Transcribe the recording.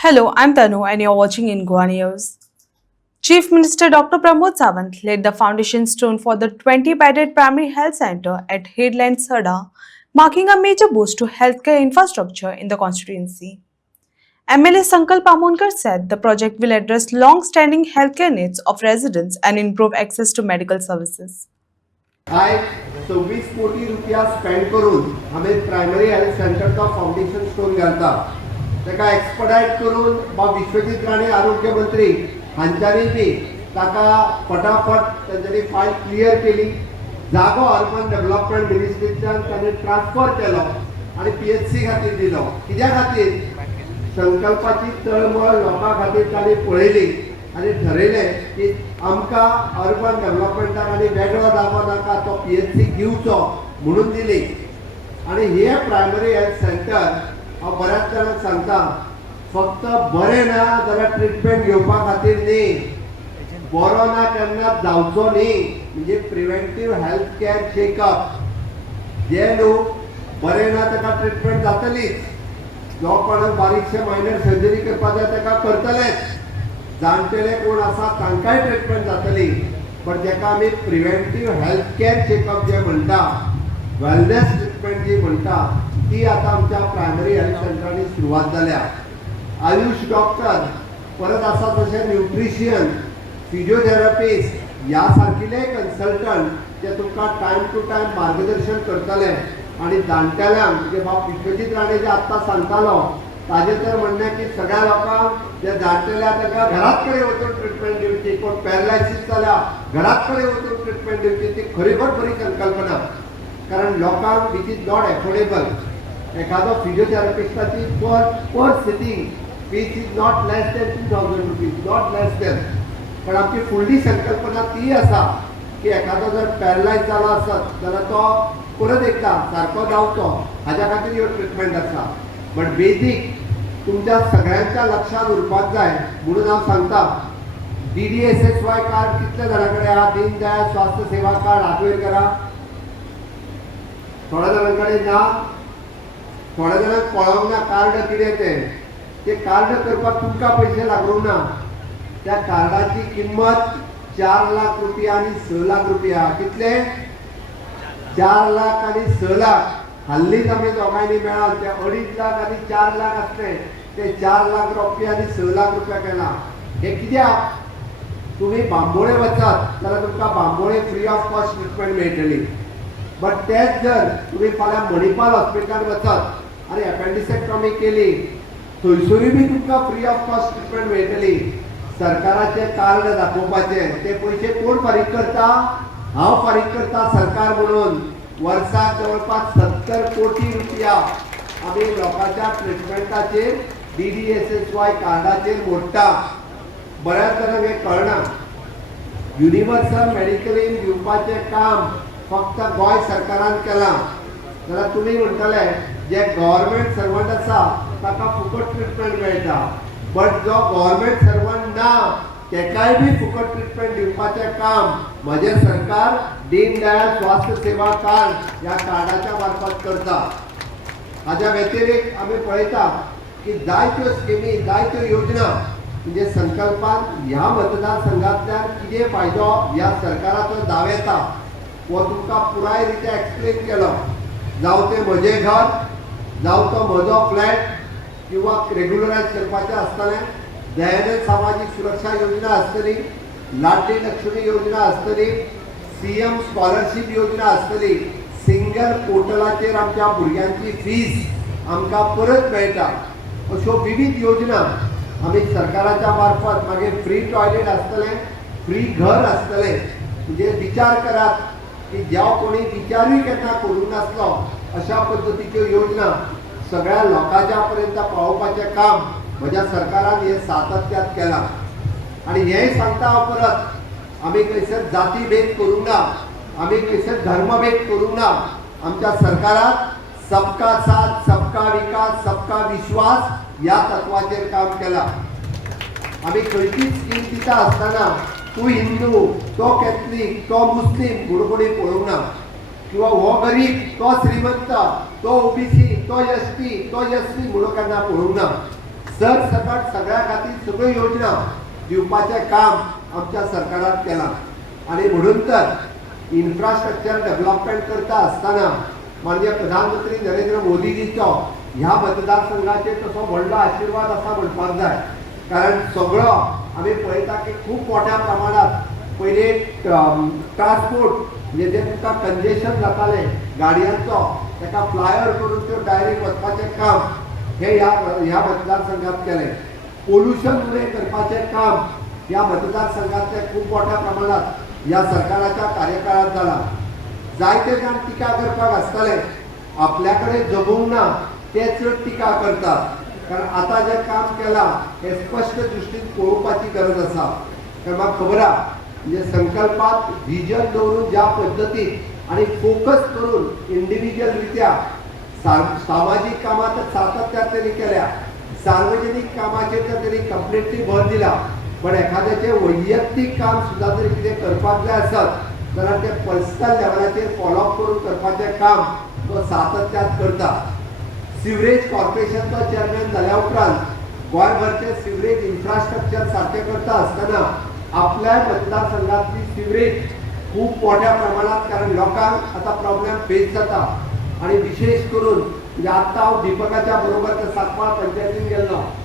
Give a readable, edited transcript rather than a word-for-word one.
Hello, I'm Tanu and you're watching in Goa News. Chief Minister Dr. Pramod Sawant laid the foundation stone for the 20-bedded primary health center at Headland Sada, marking a major boost to healthcare infrastructure in the constituency. MLA Sankalp Amonkar said the project will address long-standing healthcare needs of residents and improve access to medical services. आज 26 कोटी रुपया spend करून आम्ही primary health सेंटरचा foundation stone घालता ताका एक्सपर्टाइट करून विश्वजीत राणे आरोग्य मंत्री हांच्यानी बी ताका फटाफट तांच्यानी फायल क्लियर केली. जागो अर्बन डेव्हलपमेंट मिनिस्ट्रीच्यान तांणी ट्रान्सफर केलो आणि पीएचसी खातीर दिलो. कित्या खातीर संकल्पाची तळमळ लोकां खातीर तांणी पळयली आणि ठरयलें की आमकां अर्बन डेव्हलपमेंटाक आनी वेगळो जागो नाका, तो पीएचसी घेवचो म्हणून दिली. आणि हे प्रायमरी हेल्थ सेंटर हांव बऱ्याच जाणांक सांगता, फक्त बरें ना जाल्यार ट्रिटमेंट घेवपा खातीर न्ही, बरो ना केन्ना जावचो न्ही, म्हणजे प्रिव्हेंटीव हेल्थ केअर चेकअप. जे लोक बरें ना ताका ट्रिटमेंट जातलीच, जो कोणाक बारीकशे मायनर सर्जरी करपा जाय ताका करतलेच, जाणटेले कोण आसा तांकांय ट्रिटमेंट जातली. पण जेका आमी प्रिव्हेंटीव हेल्थ केअर चेकअप जे म्हणटा, वेलनेस ट्रिटमेंट जी म्हणटा, ती आता आमच्या प्रायमरी हेल्थ सेंटरांनी सुरवात जाल्या. आयुष डॉक्टर परत आसा तशें न्यूट्रिशियन, फिजिओथेरपिस्ट ह्या सारकिले कन्सल्टंट जे तुमकां टायम टू टायम मार्गदर्शन करतले. आणि जाणटेल्यांक म्हणजे विश्वजीत राणे जे आत्ता सांगतालो ताजे तर म्हणणें की सगळ्या लोकांक जे जाणटेल्या ताका घरात कडेन वचून ट्रिटमेंट दिवची, कोण पॅरलायसीस जाल्या घरात कडेन वचून ट्रिटमेंट दिवची, ती खरेखर बरी संकल्पना. कारण लोकांक इट इज नॉट एफोर्डेबल. एखादो फिजिओथेरपिस्टाची per sitting fees is not less than 2000 rupees, not less than. पण आमची फुडली संकल्पना ती आसा की एखादो जर पॅरलायज जालो आसत जाल्यार तो परत एकदा सारको जावचो, हाज्या खातीर ह्यो ट्रिटमेंट आसा. बट बेजीक तुमच्या सगळ्यांच्या लक्षात उरपाक जाय म्हणून हांव सांगता, DDSSY कार्ड कितल्या जाणां कडेन आहा? दीनदयाळ स्वास्थ्य सेवा कार्ड हातवेर करा. थोड्या जाणां कडेन ना, थोड्या जाणांक कळोंक ना कार्ड कितें ते कार्ड करपाक तुमकां पयशे लागूंक ना. त्या कार्डाची किंमत 4 लाख रुपया आणि 6 लाख रुपया. कितले? 4 लाख आणि 6 लाख. हल्लीच आम्ही दोघांनी मेळान ते 2.5 लाख आणि 4 लाख असले ते 4 लाख रुपया आणि 6 लाख रुपया केला. हे कित्याक? तुम्ही बांबोळे वचात जाल्यार तुमकां Bambolim free of cost treatment मेळटली. बट तेच जर तुम्ही फाल्यां मणिपाल हॉस्पिटलांत वचत आणि एपेंडिसेक्टॉमी केली, थंयसरूय बी तुमकां फ्री ऑफ कॉस्ट ट्रिटमेंट मेळटली. सरकाराचे कार्ड दाखोवपाचे, ते पयशे कोण फारीक करता? हांव फारीक करता सरकार म्हणून. वर्साक जवळपास 70 कोटी रुपया आम्ही लोकांच्या ट्रिटमेंटाचेर DDSSY कार्डाचेर मोडटा. बऱ्याच जाणांक हे कळना. युनिवर्सल मेडिकल एड दिवपाचें काम फक्त गोंय सरकारान केलां. जाल्यार तुमी म्हणटले जे गव्हर्मेंट सर्वंट आसा ताका फुकट ट्रिटमेंट मेळटा. बट जो गव्हर्मेंट सर्वंट ना तेकाय बी फुकट ट्रिटमेंट दिवपाचें काम म्हजें सरकार दीनदयाळ स्वास्थ्य सेवा कार्ड ह्या कार्डाच्या मार्फत करता. हाज्या व्यतिरिक्त आमी पळयता की जायत्यो स्किमी, जायत्यो योजना, म्हणजे संकल्पान ह्या मतदारसंघांतल्यान कितें फायदो ह्या सरकाराचो जाव येता हो तुमकां पुराय रित्या एक्सप्लेन केलो. जावं ते म्हजें घर, जावं तो म्हजो फ्लॅट किंवा रेग्युलरायज करपाचें आसतलें, दयानंद सामाजिक सुरक्षा योजना आसतली, लाडली लक्ष्मी योजना आसतली, CM स्कॉलरशीप योजना आसतली, सिंगल पोर्टलाचेर आमच्या भुरग्यांची फीस आमकां परत मेळटा. अश्यो विविध योजना आमी सरकाराच्या मार्फत. मागीर फ्री टॉयलेट आसतलें, फ्री घर आसतलें. म्हणजे विचार करात की ज्या कोणी विचारूय केन्ना करूंक नासलो अशा पद्दतीच्यो योजना सगळ्या लोकांच्या पर्यंत पावोवपाचें काम म्हज्या सरकारान हे सातत्यात केलां. आणि हेंय सांगता हांव परत, आमी खंयसर जाती भेद करूंक ना, आमी खंयसर धर्मभेद करूंक ना. आमच्या सरकारान सबका साथ, सबका विकास, सबका विश्वास ह्या तत्वाचेर काम केलां. आमी खंयचीच स्कीम दिता आसतना तूं हिंदू, तो कॅथलीक, तो मुस्लीम म्हणून कोणी पळोवंक ना. किंवा हो गरीब, तो श्रीमंत, तो OBC, तो ST, तो SC म्हणून केन्ना पळोवंक ना. सरसकट सगळ्या खातीर सगळ्यो योजना दिवपाचें काम आमच्या सरकारान केलां आनी म्हणून तर इन्फ्रास्ट्रक्चर डेव्हलपमेंट करता आसतना माननीय प्रधानमंत्री नरेंद्र मोदीजीचो ह्या मतदारसंघाचेर तसो व्हडलो आशिर्वाद आसा म्हणपाक जाय कारण सगळो आमी पळयता की खूब मोठ्या प्रमाणात पयले ट्रान्सपोर्ट म्हणजे जे तुमकां कंजेशन जातालें गाडयांचो ताका फ्लायओव्हर करून त्यो डायरेक्ट वचपाचें काम हे ह्या मतदारसंघात केलें पोल्युशन उणें करपाचें काम ह्या मतदारसंघातले खूब मोठ्या प्रमाणात ह्या सरकाराच्या कार्यकाळात जालां जायते जाण टिका करपाक आसतले आपल्या कडेन जमूंक ना ते चड टिका करतात कारण आतां जें काम केलां हें स्पश्ट दृश्टीन पळोवपाची गरज आसा कारण म्हाका खबर आहा म्हणजे संकल्पात व्हिजन दवरून ज्या पद्दतीन आनी फोकस करून इंडिव्हिज्युअल रित्या सामाजीक कामां तर सातत्यान तेणी केल्या सार्वजनीक कामाचेर तर तेणी कंप्लिटली भर दिला पण एखाद्याचें वैयक्तीक काम सुद्दां जर कितें करपाक जाय आसत जाल्यार तें पर्सनल लेवलाचेर फॉलोअप करून करपाचें काम तो सातत्यान करता सिवरेज कॉर्पोरेशनचो चेअरमॅन जाल्या उपरांत गोंयभरचे सिवरेज इन्फ्रास्ट्रक्चर सारकें करता आसतना आपल्या मतदारसंघातली सिवरेज खूब मोठ्या प्रमाणात कारण लोकांक आतां प्रॉब्लेम फेस जाता आणि विशेष करून म्हणजे आत्ता हांव दिपकाच्या बरोबर त्या सांकवाळ पंचायतीन गेल्लो